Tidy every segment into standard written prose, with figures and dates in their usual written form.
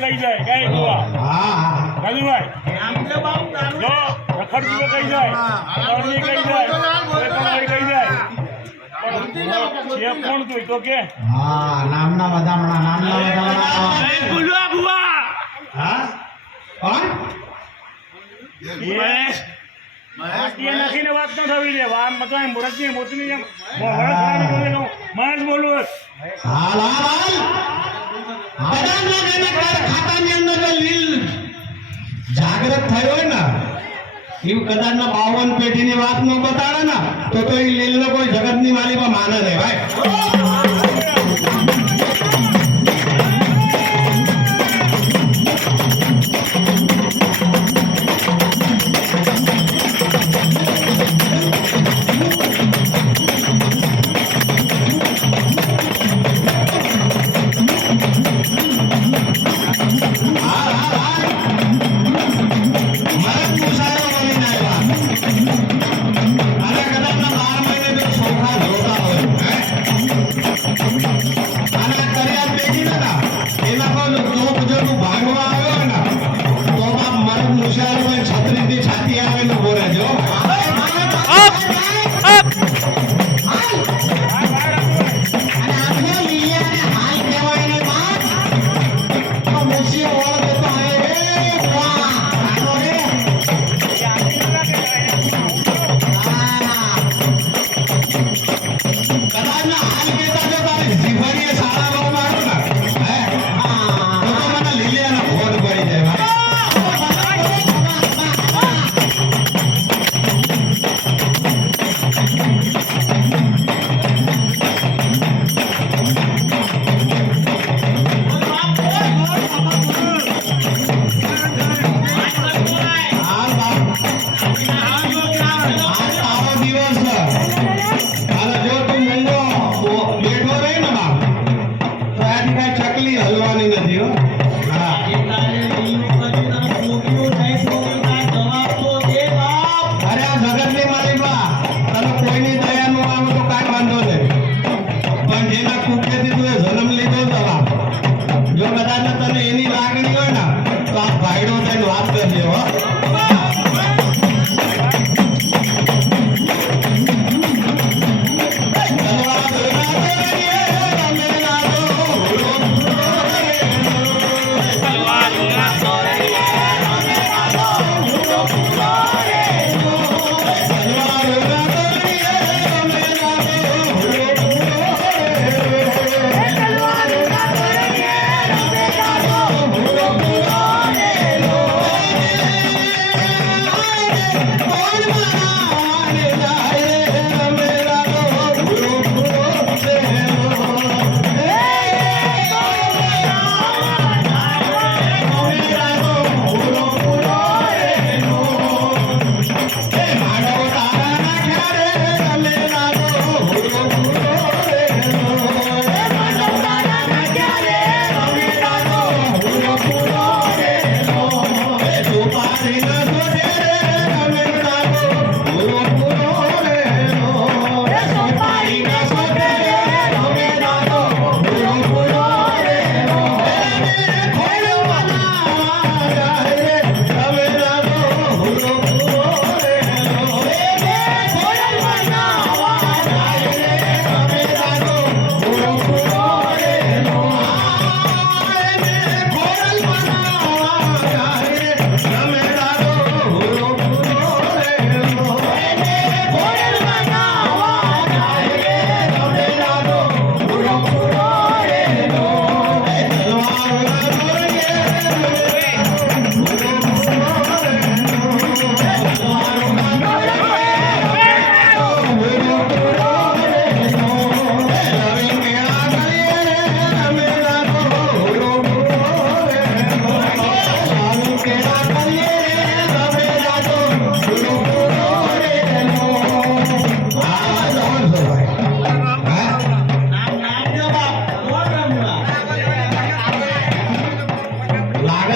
કહી જાય કઈ ગોવા રાજુભાઈ જો રખડતી કહી જાય કહી જાય કહી જાય કોણ તું તો કે નામના વધામણા ભૂલવા ભૂવા કોણ નાખીને વાત ન થવી દે વાત મતલબ મુરતની મોતની જેમ માણસ બોલું જાગૃત થયો હોય ને એવું કદાચ ના 52 પેઢીની વાત ન બતાડે ને તો એ લીલ નો કોઈ જગત ની માલિકા માને નહીં ભાઈ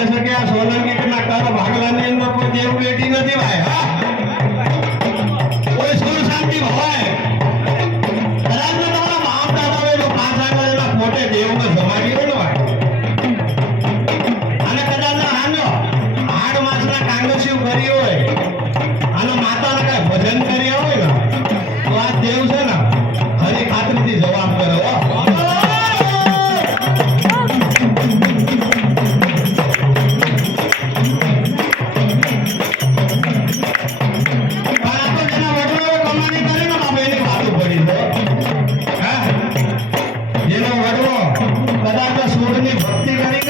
લાગે છે કે આ સોલંકી કે ના કર ભાગલાની અંદર કોઈ દેવ બેટી નથી ભાઈ હા કોઈ સુર શાંતિ હોય કદાચ ને તમારા બાપ દાદાએ જો 5 આગળ મોટે દેવને જમાડી હોય ને ભાઈ અને કદાચ ના હાનો આડ માસના કાંગસ્યું કરી હોય અને માતાને કઈ ભજન કર્યા હોય ને તો આ દેવ છે ને ખરી ખાતરીથી જવાબ કરે હો જેનો વડવો કદાચ સૂરની ભક્તિ કરી